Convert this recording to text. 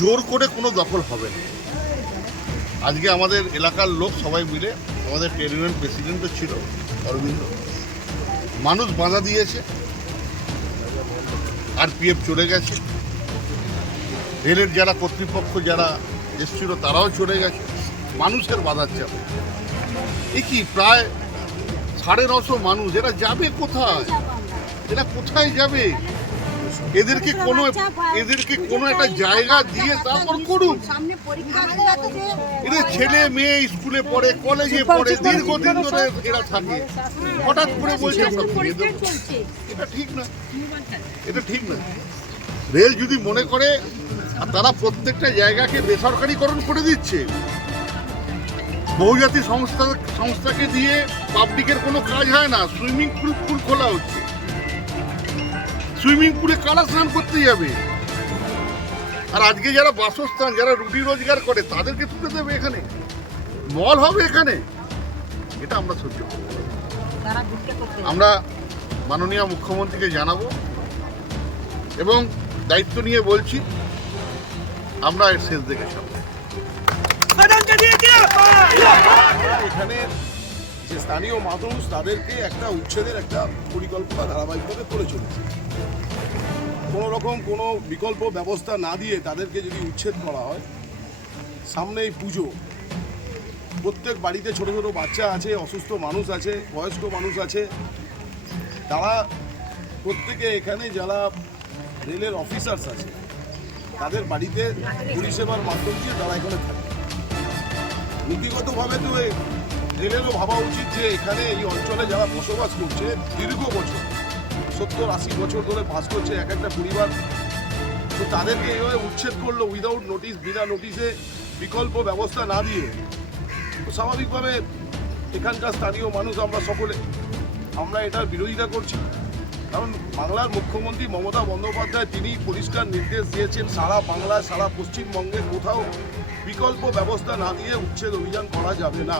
জোর করে কোনো দখল হবে না। আজকে আমাদের এলাকার লোক সবাই মিলে, আমাদের ট্রেড ইউনিয়ন প্রেসিডেন্টও ছিল অরবিন্দ, মানুষ বাধা দিয়েছে, আরপিএফ চলে গেছে, রেলের যারা কর্তৃপক্ষ যারা এসেছিল তারাও চলে গেছে, মানুষের বাধার চাপে এ কি প্রায় 950 মানুষ, এরা যাবে কোথায়? এরা কোথায় যাবে? এদেরকে কোনো একটা জায়গা দিয়ে তারপর করুন। এদের ছেলে মেয়ে স্কুলে পড়ে, কলেজে পড়ে, দীর্ঘদিন ধরে এরা থাকে, হঠাৎ করে বলছে আমরা ফিরিয়ে দেবো। এটা ঠিক না, এটা ঠিক না। রেল যদি মনে করে, তারা প্রত্যেকটা জায়গাকে বেসরকারিকরণ করে দিচ্ছে, বহুজাতিক সংস্থাকে দিয়ে পাবলিকের কোনো কাজ হয় না। সুইমিং পুল খোলা হচ্ছে, সুইমিং পুলে কারা স্নান করতে যাবে? আর আজকে যারা বাসস্থান, যারা রুটি রোজগার করে, তাদেরকে তুলে দেবে এখানে, মল হবে এখানে। এটা আমরা সহ্য করব না। আমরা মাননীয় মুখ্যমন্ত্রীকে জানাবো এবং দায়িত্ব নিয়ে বলছি, আমরা এর শেষ দেখে সব। এখানে যে স্থানীয় মানুষ, তাদেরকে একটা উচ্ছেদের একটা পরিকল্পনা ধারাবাহিকভাবে করে চলেছে। কোনো রকম কোনো বিকল্প ব্যবস্থা না দিয়ে তাদেরকে যদি উচ্ছেদ করা হয়, সামনেই পুজো, প্রত্যেক বাড়িতে ছোট ছোট বাচ্চা আছে, অসুস্থ মানুষ আছে, বয়স্ক মানুষ আছে, তারা প্রত্যেকে এখানে যারা রেলের অফিসার্স আছে তাদের বাড়িতে পরিষেবার মাধ্যম দিয়ে তারা এখানে থাকে। নীতিগতভাবে তো রেলেরও ভাবা উচিত যে এখানে এই অঞ্চলে যারা বসবাস করছে, দীর্ঘ বছর 70-80 বছর ধরে বাস করছে এক একটা পরিবার, তো তাদেরকে এইভাবে উচ্ছেদ করলো উইদাউট নোটিশ, বিনা নোটিশে, বিকল্প ব্যবস্থা না দিয়ে। তো স্বাভাবিকভাবে এখানকার স্থানীয় মানুষ আমরা সকলে আমরা এটার বিরোধিতা করছি। কারণ বাংলার মুখ্যমন্ত্রী মমতা বন্দ্যোপাধ্যায় তিনি পরিষ্কার নির্দেশ দিয়েছেন, সারা বাংলায়, সারা পশ্চিমবঙ্গে কোথাও বিকল্প ব্যবস্থা না দিয়ে উচ্ছেদ অভিযান করা যাবে না।